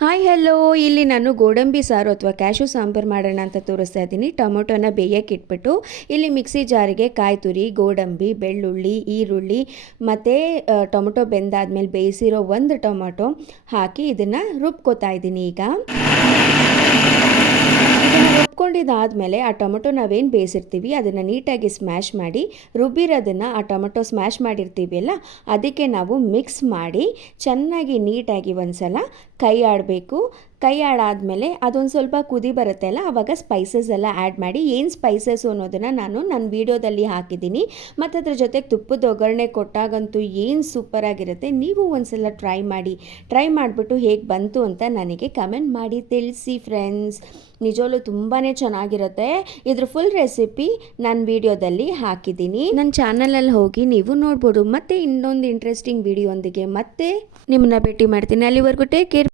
Hi hello, ಇಲ್ಲಿ ನಾನು ಗೋಡಂಬಿ ಸಾರು ಅಥವಾ ಕ್ಯಾಶು ಸಾಂಬಾರು ಮಾಡೋಣ ಅಂತ ತೋರಿಸ್ತಾ ಇದ್ದೀನಿ. ಟೊಮೊಟೊನ ಬೇಯಕ್ಕೆ ಇಟ್ಬಿಟ್ಟು ಇಲ್ಲಿ ಮಿಕ್ಸಿ ಜಾರಿಗೆ ಕಾಯಿ ತುರಿ, ಗೋಡಂಬಿ, ಬೆಳ್ಳುಳ್ಳಿ, ಈರುಳ್ಳಿ ಮತ್ತು ಟೊಮೊಟೊ ಬೆಂದಾದ್ಮೇಲೆ ಬೇಯಿಸಿರೋ ಒಂದು ಟೊಮೊಟೊ ಹಾಕಿ ಇದನ್ನು ರುಬ್ಕೋತಾ ಇದ್ದೀನಿ. ಈಗ ರುಬ್ಕೊಂಡಿದ್ದಾದಮೇಲೆ ಆ ಟೊಮೊಟೊ ನಾವೇನು ಬೇಯಿಸಿರ್ತೀವಿ ಅದನ್ನು ನೀಟಾಗಿ ಸ್ಮ್ಯಾಶ್ ಮಾಡಿ ರುಬ್ಬಿರೋದನ್ನು ಆ ಟೊಮೊಟೊ ಸ್ಮ್ಯಾಶ್ ಮಾಡಿರ್ತೀವಿ ಅಲ್ಲ, ಅದಕ್ಕೆ ನಾವು ಮಿಕ್ಸ್ ಮಾಡಿ ಚೆನ್ನಾಗಿ ನೀಟಾಗಿ ಒಂದ್ಸಲ ಕೈ ಆಡಬೇಕು. ಕೈ ಆಡಾದಮೇಲೆ ಅದೊಂದು ಸ್ವಲ್ಪ ಕುದಿ ಬರುತ್ತೆ ಅಲ್ಲ, ಆವಾಗ ಸ್ಪೈಸಸ್ ಎಲ್ಲ ಆ್ಯಡ್ ಮಾಡಿ. ಏನು ಸ್ಪೈಸಸ್ಸು ಅನ್ನೋದನ್ನು ನಾನು ನನ್ನ ವೀಡಿಯೋದಲ್ಲಿ ಹಾಕಿದ್ದೀನಿ. ಮತ್ತು ಅದ್ರ ಜೊತೆಗೆ ತುಪ್ಪದ ಒಗ್ಗರಣೆ ಕೊಟ್ಟಾಗಂತೂ ಏನು ಸೂಪರಾಗಿರುತ್ತೆ. ನೀವು ಒಂದ್ಸಲ ಟ್ರೈ ಮಾಡಿಬಿಟ್ಟು ಹೇಗೆ ಬಂತು ಅಂತ ನನಗೆ ಕಮೆಂಟ್ ಮಾಡಿ ತಿಳಿಸಿ ಫ್ರೆಂಡ್ಸ್. ನಿಜವಲ್ಲೂ ತುಂಬಾ ಚೆನ್ನಾಗಿರುತ್ತೆ. ಇದ್ರ ಫುಲ್ ರೆಸಿಪಿ ನನ್ನ ವೀಡಿಯೋದಲ್ಲಿ ಹಾಕಿದ್ದೀನಿ. ನನ್ನ ಚಾನಲಲ್ಲಿ ಹೋಗಿ ನೀವು ನೋಡ್ಬೋದು. ಮತ್ತೆ ಇನ್ನೊಂದು ಇಂಟ್ರೆಸ್ಟಿಂಗ್ ವೀಡಿಯೋ ಒಂದಿಗೆ ಮತ್ತೆ ನಿಮ್ಮನ್ನ ಭೇಟಿ ಮಾಡ್ತೀನಿ. ಅಲ್ಲಿವರೆಗೂ ಟೇಕ್ ಕೇರ್.